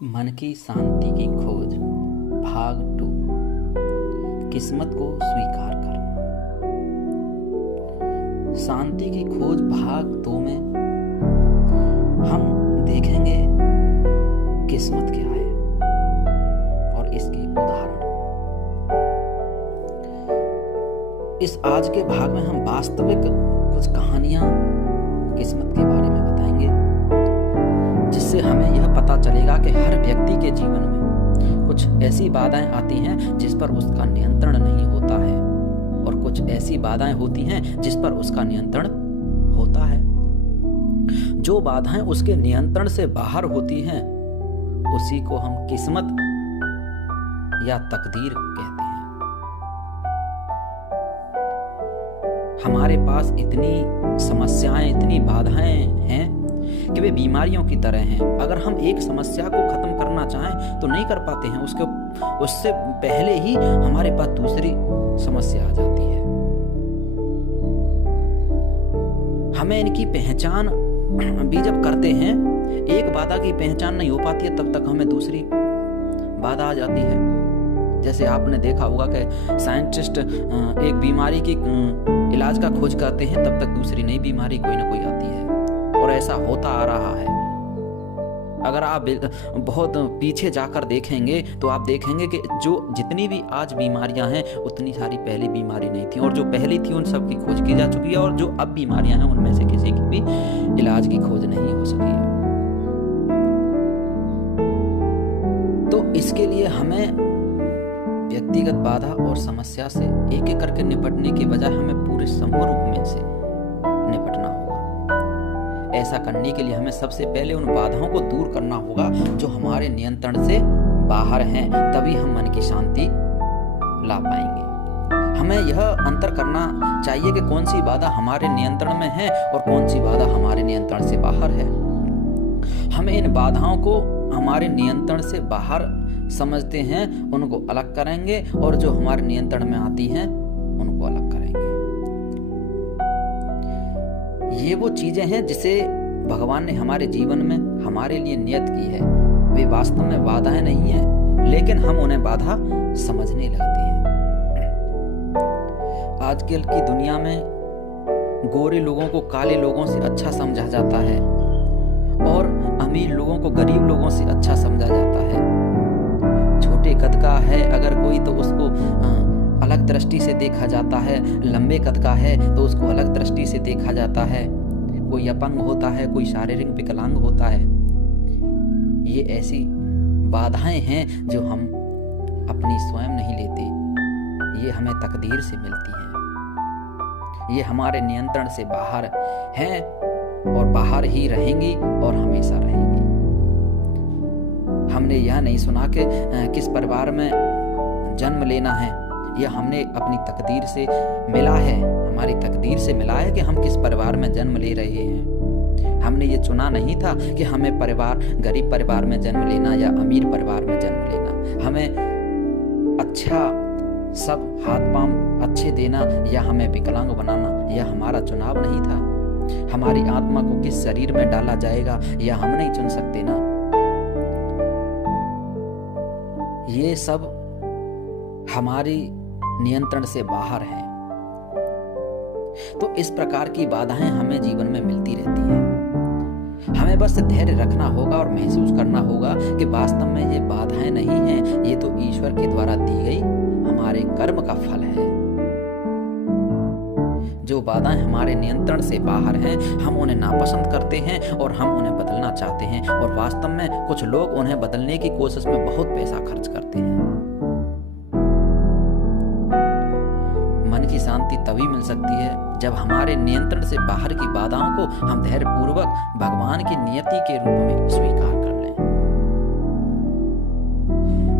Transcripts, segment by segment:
मन की शांति की खोज भाग 2। किस्मत को स्वीकार करना। शांति की खोज भाग 2 में हम देखेंगे किस्मत क्या है और इसकी उदाहरण। इस आज के भाग में हम वास्तविक कुछ कहानियां किस्मत के बारे में बताएंगे, जिससे हमें यह पता चलेगा कि हर व्यक्ति के जीवन में कुछ ऐसी बाधाएं आती हैं जिस पर उसका नियंत्रण नहीं होता है और कुछ ऐसी बाधाएं होती हैं जिस पर उसका नियंत्रण होता है। जो बाधाएं उसके नियंत्रण से बाहर होती हैं उसी को हम किस्मत या तकदीर कहते हैं। हमारे पास इतनी समस्याएं, इतनी बाधाएं हैं कि वे बीमारियों की तरह हैं। अगर हम एक समस्या को खत्म करना चाहें तो नहीं कर पाते हैं, उससे पहले ही हमारे पास दूसरी समस्या आ जाती है। हमें इनकी पहचान भी जब करते हैं, एक बाधा की पहचान नहीं हो पाती है तब तक हमें दूसरी बाधा आ जाती है। जैसे आपने देखा होगा कि साइंटिस्ट एक बीमारी की इलाज का खोज करते हैं, तब तक दूसरी नई बीमारी कोई ना कोई आती है और ऐसा होता आ रहा है। अगर आप बहुत पीछे जाकर देखेंगे तो आप देखेंगे कि जो जितनी भी आज बीमारियां हैं उतनी सारी पहली बीमारी नहीं थी, और जो पहली थी उन सब की खोज की जा चुकी है, और जो अब बीमारियां हैं उनमें से किसी की भी इलाज की खोज नहीं हो सकी है। तो इसके लिए हमें व्यक्तिगत बाधा और समस्या से एक एक करके निपटने के बजाय हमें पूरे समूह रूप में से निपटना होगा। ऐसा करने के लिए हमें सबसे पहले उन बाधाओं को दूर करना होगा जो हमारे नियंत्रण से बाहर हैं, तभी हम मन की शांति ला पाएंगे। हमें यह अंतर करना चाहिए कि कौन सी बाधा हमारे नियंत्रण में है और कौन सी बाधा हमारे नियंत्रण से बाहर है। हमें इन बाधाओं को हमारे नियंत्रण से बाहर समझते हैं, उनको अलग करेंगे, और जो हमारे नियंत्रण में आती हैं उनको अलग करेंगे। ये वो चीजें हैं जिसे भगवान ने हमारे जीवन में हमारे लिए नियत की है। वे वास्तव में बाधाएं नहीं हैं, लेकिन हम उन्हें बाधा समझने लगते हैं। आजकल की दुनिया में गोरे लोगों को काले लोगों से अच्छा समझा जाता है और अमीर लोगों को गरीब लोगों से अच्छा समझा जाता है। छोटे कद का है अगर कोई तो उसको अलग दृष्टि से देखा जाता है, लंबे कद का है तो उसको अलग दृष्टि से देखा जाता है, कोई अपंग होता है, कोई शारीरिक विकलांग होता है। ये ऐसी बाधाएं हैं जो हम अपनी स्वयं नहीं लेते, ये हमें तकदीर से मिलती हैं। ये हमारे नियंत्रण से बाहर हैं और बाहर ही रहेंगी और हमेशा रहेंगी। हमने यह नहीं सुना कि किस परिवार में जन्म लेना है, यह हमने अपनी तकदीर से मिला है, हमारी तकदीर से मिला है कि हम किस परिवार में जन्म ले रहे हैं। हमने ये चुना नहीं था कि हमें गरीब परिवार में जन्म लेना या अमीर परिवार में जन्म लेना, हमें अच्छा सब हाथ पांव अच्छे देना या हमें विकलांग बनाना, यह हमारा चुनाव नहीं था। हमारी आत्मा को किस शरीर में डाला जाएगा यह हम नहीं चुन सकते ना। ये सब हमारी नियंत्रण से बाहर है। तो इस प्रकार की बाधाएं हमें जीवन में मिलती रहती हैं। हमें बस धैर्य रखना होगा और महसूस करना होगा कि वास्तव में ये बाधाएं नहीं हैं, ये तो ईश्वर के द्वारा दी गई हमारे कर्म का फल है। जो बाधाएं हमारे नियंत्रण से बाहर हैं, हम उन्हें नापसंद करते हैं और हम उन्हें बदलना चाहते हैं, और वास्तव में कुछ लोग उन्हें बदलने की कोशिश में बहुत पैसा खर्च करते हैं। मन की शांति तभी मिल सकती है जब हमारे नियंत्रण से बाहर की बाधाओं को हम धैर्यपूर्वक भगवान की नियति के रूप में स्वीकार कर लें।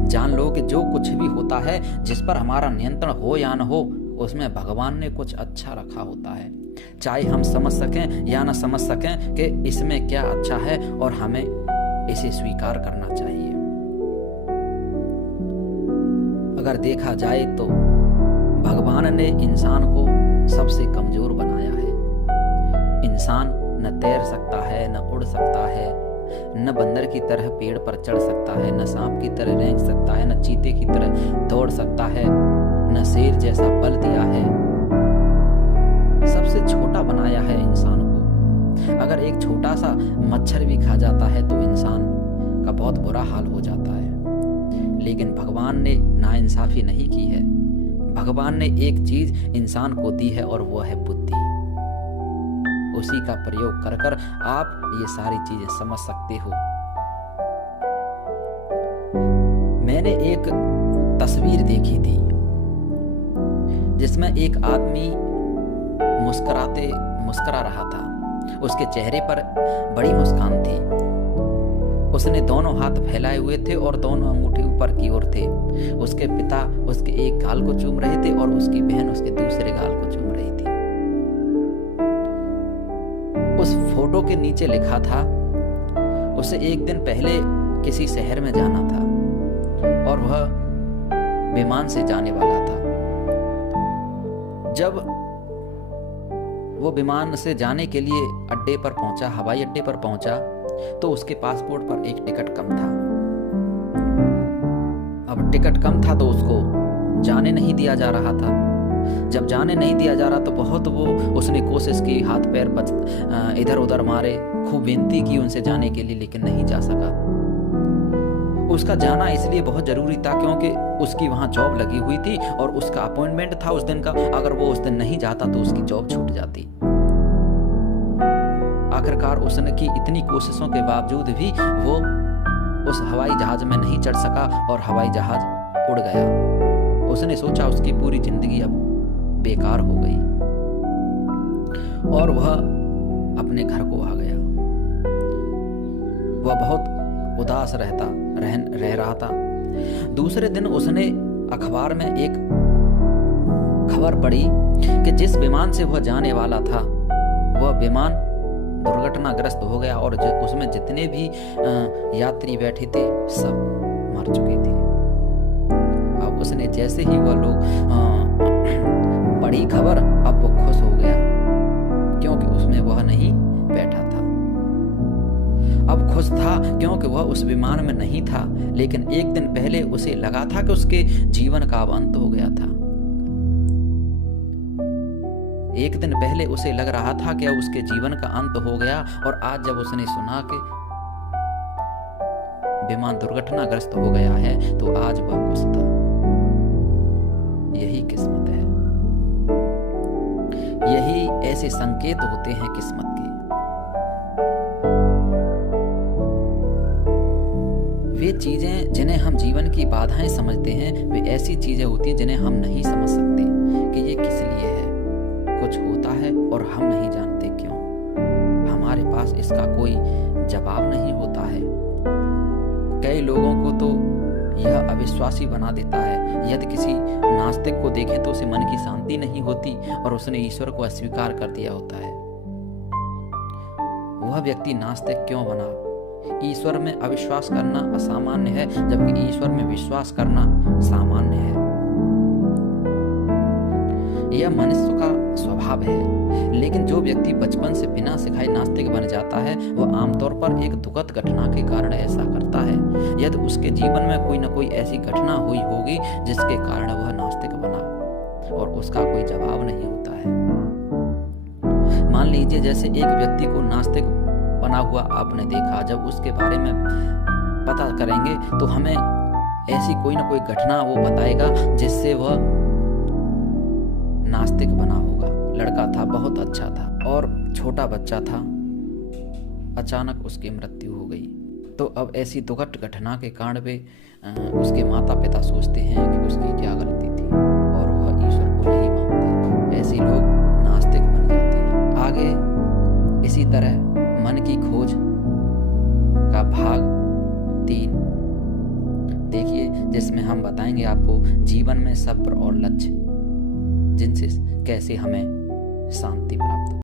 जान लो कि जो कुछ भी होता है, जिस पर हमारा नियंत्रण हो या न हो, उसमें भगवान ने कुछ अच्छा रखा होता है। चाहे हम समझ सकें या न समझ सकें कि इसमें क्या अच्छा है, और हमें इसे स्वीकार करना चाहिए। अगर देखा जाए तो भगवान ने इंसान को सबसे कमजोर बनाया है। इंसान न तैर सकता है, न उड़ सकता है, न बंदर की तरह पेड़ पर चढ़ सकता है, न सांप की तरह रेंग सकता है, न चीते की तरह दौड़ सकता है, न शेर जैसा बल दिया है। सबसे छोटा बनाया है इंसान को। अगर एक छोटा सा मच्छर भी खा जाता है तो इंसान का बहुत बुरा हाल हो जाता है। लेकिन भगवान ने नाइंसाफी नहीं की है। भगवान ने एक चीज इंसान को दी है और वो है बुद्धि। उसी का प्रयोग कर कर आप ये सारी चीजें समझ सकते हो। मैंने एक तस्वीर देखी थी जिसमें एक आदमी मुस्कुरा रहा था। उसके चेहरे पर बड़ी मुस्कान थी। उसने दोनों हाथ फैलाए हुए थे और दोनों अंगूठे ऊपर की ओर थे। उसके पिता उसके एक गाल को चूम रहे थे और उसकी बहन उसके दूसरे गाल को चूम रही थी। उस फोटो के नीचे लिखा था, उसे एक दिन पहले किसी शहर में जाना था और वह विमान से जाने वाला था। जब वो विमान से जाने के लिए अड्डे पर पहुंचा, हवाई अड्डे पर पहुंचा, तो उसके पासपोर्ट पर एक टिकट कम था। अब टिकट कम था तो उसको जाने नहीं दिया जा रहा था। जब जाने नहीं दिया जा रहा तो बहुत उसने कोशिश की, हाथ पैर इधर उधर मारे, खूब विनती की उनसे जाने के लिए, लेकिन नहीं जा सका। उसका जाना इसलिए बहुत जरूरी था क्योंकि उसकी वहां जॉब लगी हुई थी और उसका अपॉइंटमेंट था उस दिन का। अगर वो उस दिन नहीं जाता तो उसकी जॉब छूट जाती। आखिरकार उसने की इतनी कोशिशों के बावजूद भी वो उस हवाई जहाज में नहीं चढ़ सका और हवाई जहाज उड़ गया। उसने सोचा उसकी पूरी जिंदगी अब बेकार हो गई और वह अपने घर को आ गया। वह बहुत उदास रह रहा था। दूसरे दिन उसने अखबार में एक खबर पढ़ी कि जिस विमान से वह जाने वाला था वह विमान दुर्घटनाग्रस्त हो गया और उसमें जितने भी यात्री बैठे थे सब मर चुके थे। अब उसने जैसे ही वह लोग पढ़ी खबर, अब वो खुश हो गया क्योंकि उसमें वह नहीं बैठा था। अब खुश था क्योंकि वह उस विमान में नहीं था, लेकिन एक दिन पहले उसे लगा था कि उसके जीवन का अब अंत हो गया था। एक दिन पहले उसे लग रहा था कि अब उसके जीवन का अंत हो गया और आज जब उसने सुना कि विमान दुर्घटनाग्रस्त हो गया है तो आज वह खुश था। यही किस्मत है। यही ऐसे संकेत होते हैं किस्मत के। वे चीजें जिन्हें हम जीवन की बाधाएं समझते हैं, वे ऐसी चीजें होती हैं जिन्हें हम नहीं समझ सकते कि ये किस लिए है। कुछ होता है और हम नहीं जानते क्यों। हमारे पास इसका कोई जवाब नहीं होता है। कई लोगों को तो यह अविश्वासी बना देता है। यदि किसी नास्तिक को देखें तो उसे मन की शांति नहीं होती और उसने ईश्वर को अस्वीकार कर दिया होता है। वह व्यक्ति नास्तिक क्यों बना? ईश्वर में अविश्वास करना असामान्य है, जबकि ईश्वर में विश्वास करना सामान्य है। यह मनुष्य का स्वभाव है। लेकिन जो व्यक्ति बचपन से बिना सिखाए नास्तिक बन जाता है वह आमतौर पर एक दुखद घटना के कारण ऐसा करता है। यदि उसके जीवन में कोई न कोई ऐसी घटना हुई होगी जिसके कारण वह नास्तिक बना और उसका कोई जवाब नहीं होता है। मान लीजिए जैसे एक व्यक्ति को नास्तिक बना हुआ आपने देखा, जब उसके बारे में पता करेंगे तो हमें ऐसी कोई न कोई घटना वो बताएगा जिससे वह नास्तिक बना होगा। लड़का था, बहुत अच्छा था और छोटा बच्चा था, अचानक उसकी मृत्यु हो गई। तो अब ऐसी दुखद घटना के कारण वे उसके माता पिता सोचते हैं कि उसकी क्या गलती थी और वह ईश्वर को नहीं मानते। ऐसे लोग नास्तिक बन जाते हैं। आगे इसी तरह मन की खोज का भाग 3 देखिए, जिसमें हम बताएंगे आपको जीवन में सब्र और लक्ष्य, जिनसे कैसे हमें शांति प्राप्त